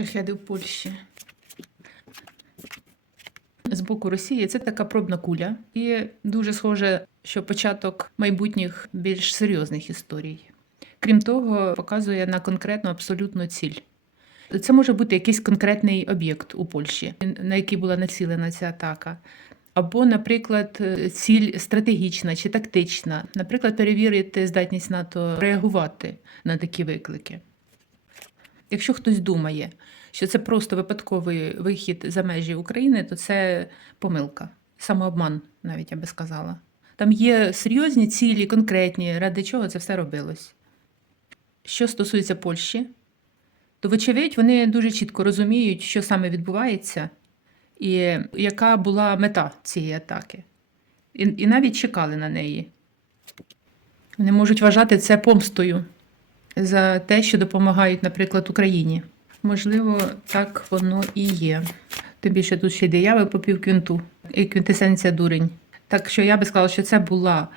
Шахеди в Польщі. З боку Росії це така пробна куля, і дуже схоже, що початок майбутніх більш серйозних історій. Крім того, показує на конкретну абсолютну ціль. Це може бути якийсь конкретний об'єкт у Польщі, на який була націлена ця атака. Або, наприклад, ціль стратегічна чи тактична, наприклад, перевірити здатність НАТО реагувати на такі виклики. Якщо хтось думає, що це просто випадковий вихід за межі України, то це помилка, самообман, навіть я би сказала. Там є серйозні цілі, конкретні, ради чого це все робилось. Що стосується Польщі, то, вочевидь, вони дуже чітко розуміють, що саме відбувається, і яка була мета цієї атаки. І, і навіть чекали на неї. Вони можуть вважати це помстою за те, що допомагають, наприклад, Україні. Можливо, так воно і є. Тим більше тут ще диявол по півквінту і квінтесенція дурень. Так що я би сказала, що це була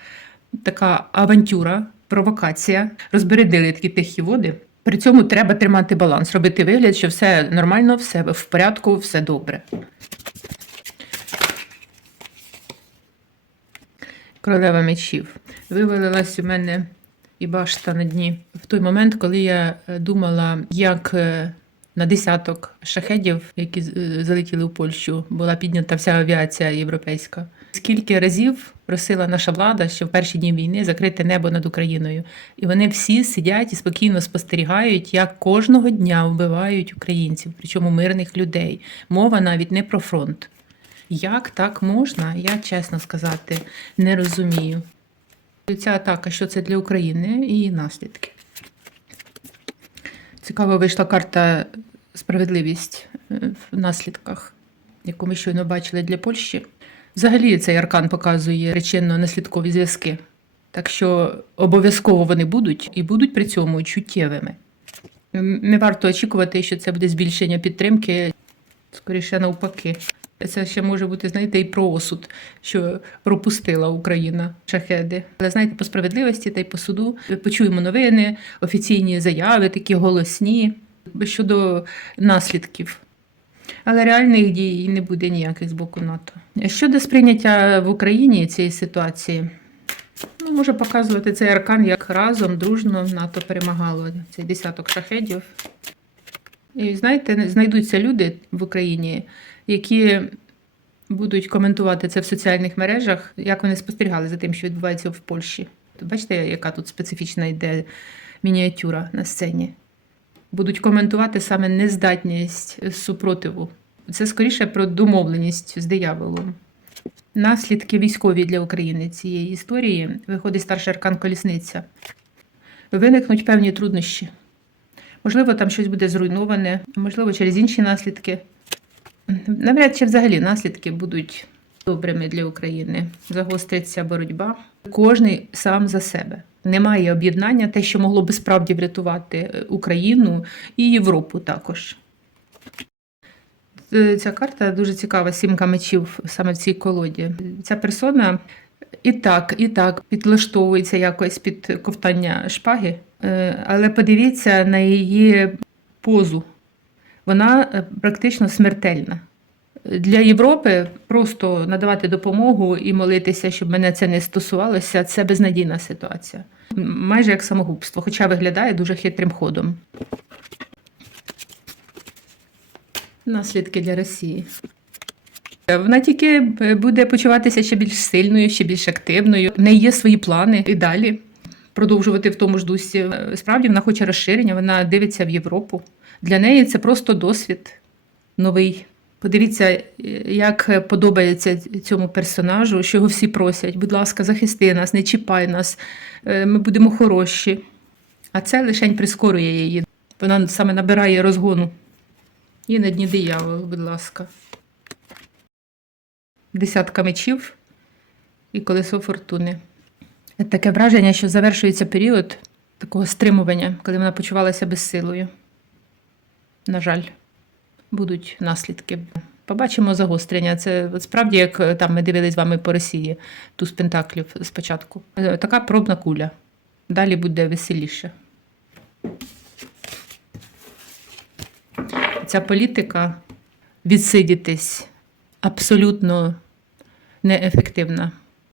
така авантюра, провокація, розбередили такі тихі води. При цьому треба тримати баланс, робити вигляд, що все нормально, все в порядку, все добре. Королева мечів. Вивалилась у мене і башта на дні в той момент, коли я е, думала, як е, на десяток шахедів, які е, залетіли у Польщу, була піднята вся авіація європейська. Скільки разів просила наша влада, що в перші дні війни закрити небо над Україною, і вони всі сидять і спокійно спостерігають, як кожного дня вбивають українців, причому мирних людей. Мова навіть не про фронт. Як так можна, я чесно сказати, не розумію. Ця атака, що це для України і наслідки. Цікаво вийшла карта справедливість е, в наслідках, яку ми щойно бачили для Польщі. Взагалі цей аркан показує причинно-наслідкові зв'язки. Так що обов'язково вони будуть і будуть при цьому чуттєвими. Не варто очікувати, що це буде збільшення підтримки, скоріше навпаки. Це ще може бути, знаєте, і про осуд, що пропустила Україна шахеди. Але знаєте, по справедливості та й по суду почуємо новини, офіційні заяви, такі голосні щодо наслідків. Але реальних дій не буде ніяких з боку НАТО. Щодо сприйняття в Україні цієї ситуації, ну, може показувати цей аркан, як разом дружно НАТО перемагало цей десяток шахедів. І знаєте, знайдуться люди в Україні, які будуть коментувати це в соціальних мережах, як вони спостерігали за тим, що відбувається в Польщі. Бачите, яка тут специфічна йде мініатюра на сцені. Будуть коментувати саме нездатність супротиву. Це скоріше про домовленість з дияволом. Наслідки військові для України цієї історії виходить старший аркан колісниця. Виникнуть певні труднощі. Можливо, там щось буде зруйноване, можливо, через інші наслідки. Навряд чи взагалі наслідки будуть добрими для України. Загостриться боротьба. Кожний сам за себе. Немає об'єднання, те, що могло би справді врятувати е, Україну і Європу також. Е, Ця карта дуже цікава, сімка мечів саме в цій колоді. Ця персона і так, і так підлаштовується якось під ковтання шпаги, Е, але подивіться на її позу. Вона е, практично смертельна. Для Європи просто надавати допомогу і молитися, щоб мене це не стосувалося, це безнадійна ситуація. Майже як самогубство, хоча виглядає дуже хитрим ходом. Наслідки для Росії. Вона тільки буде почуватися ще більш сильною, ще більш активною. В неї є свої плани і далі продовжувати в тому ж дусі. Справді вона хоче розширення, вона дивиться в Європу. Для неї це просто досвід новий. Подивіться, як подобається цьому персонажу, що його всі просять. Будь ласка, захисти нас, не чіпай нас, е, ми будемо хороші. А це лишень прискорює її. Вона саме набирає розгону. І на дні диявол, будь ласка. Десятка мечів і колесо фортуни. Таке враження, що завершується період такого стримування, коли вона почувалася безсилою. На жаль, будуть наслідки. Побачимо загострення. Це справді, як е, там ми дивились з вами по Росії, ту з Пентаклів спочатку. Е, Така пробна куля. Далі буде веселіше. ця політика відсидітись абсолютно неефективна.